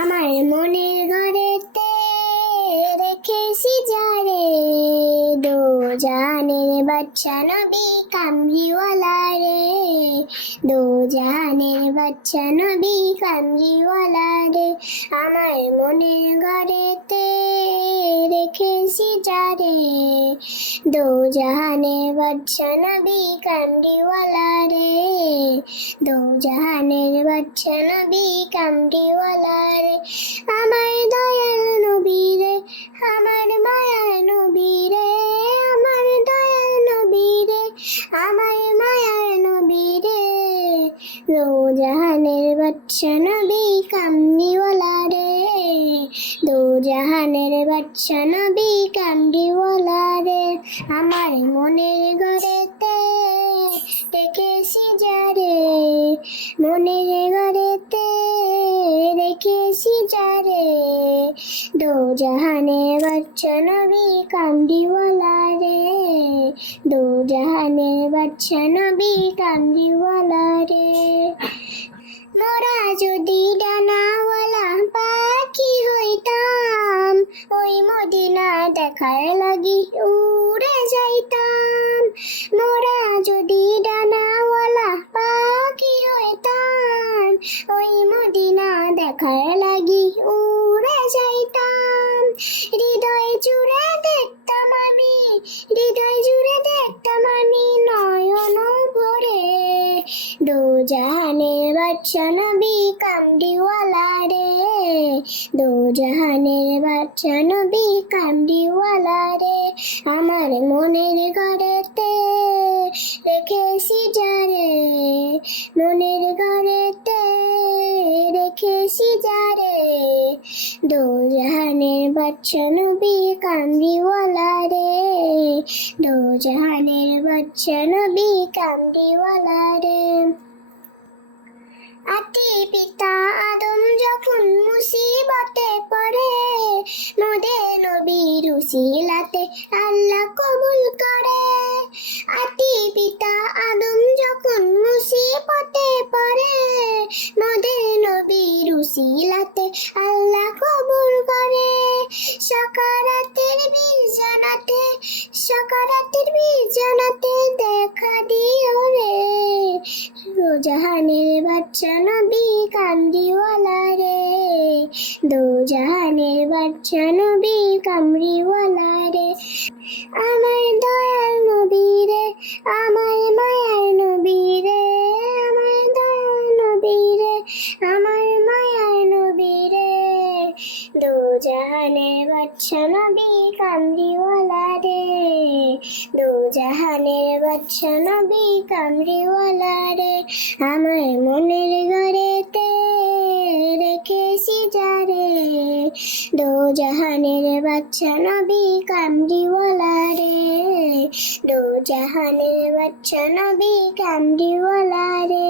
আমার মনের ঘরেতে রেখেছি যারে, দো জাহানের বাচ্চা নবী কামলিওয়ালা রে, দো জাহানের বাচ্চা নবী কামলিওয়ালা রে। আমার মনের ঘরেতে রেখেছি যারে, দো জাহানের বাচ্চা নবী কামলিওয়ালা রে, দো জাহানের বাচ্চা নবী কামলিওয়ালা রে। আমার দয়াল নবী রে, আমার মায়ার নবী রে, আমার দয়াল নবী রে, আমার মায়ার নবী রে, দো জাহানের বাচ্চা নবী কামলিওয়ালা রে, দো জাহানের বাচ্চা নবী কামলিওয়ালা রে। আমার মনের ঘরেতে রেখেছি যারে, মনের ঘরেতে রেখেছি যারে, দো জাহানের বাচ্চা নবী কামলিওয়ালা রে, দো জাহানের বাচ্চা নবী কামলিওয়ালা রে। মোরা যদি ডানাওয়ালা পাখি হইতাম, ওই মদিনা দেখার লাগি উড়ে যাইতাম। মোরা যদি ডানাওয়ালা পাখি হইতাম, ওই মদিনা দেখার লাগি উড়ে যাইতাম। হৃদয় জুড়ে দেখতাম আমি, হৃদয় জুড়ে দেখতাম আমি নয়ন ভরে, দো জাহানের বাচ্চা নবী কামলিওয়ালা রে, দো জাহানের বাচ্চা নবী কামলিওয়ালা রে। আমার মনের ঘরেতে রেখেছি যারে, মনের ঘরেতে রেখেছি যারে, দো জাহানের বাচ্চা নবী কামলিওয়ালা রে, দো জাহানের বাচ্চা নবী কামলিওয়ালা রে। আদি পিতা আদম যখন মুসিবতে পড়ে, মোদের নবীর উসিলাতে আল্লাহ কবুল করে। আদি পিতা আদম যখন মুসিবতে পড়ে, মোদের নবীর উসিলাতে আল্লাহ কবুল করে। সকারাতের বীর জানাতে, সকারাতের বীর জানাতে দেখা দিও রে, দো জাহানের বাচ্চা নবী কামলিওয়ালা রে, দো জাহানের বাচ্চা নবী কামলিওয়ালা রে। আমার দয়াল নবী রে, আমার মায়ার নবী রে, আমার দয়াল নবী রে, আমার মায়ার নবী রে, দো জাহানের বাচ্চা নবী কামলিওয়ালা রে, দো জাহানের বাচ্চা নবী কামলিওয়ালা রে। আমার মনের ঘরেতে রেখেছি যারে, দো জাহানের বাচ্চা নবী কামলিওয়ালা রে, দো জাহানের বাচ্চা নবী কামলিওয়ালা রে।